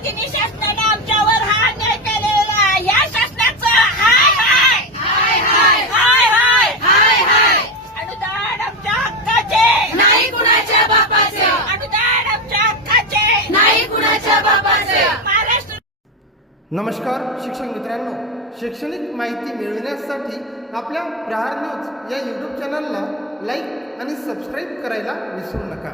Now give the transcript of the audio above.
प्रतिनिधी शासनानं आमच्यावर हा अन्याय केलेला. आहे या शासनाचं हाय हाय. हाय हाय. हाय हाय. हाय अनुदान आमच्या हक्काचे. नाही कुणाच्या बापाचे. अनुदान आमच्या हक्काचे. नाही कुणाच्या बापाचे. नमस्कार शिक्षण मित्रांनो. शैक्षणिक माहिती मिळविण्यासाठी आपल्या प्रहार न्यूज या यूट्यूब चॅनलला लाईक आणि सबस्क्राईब करायला विसरू नका.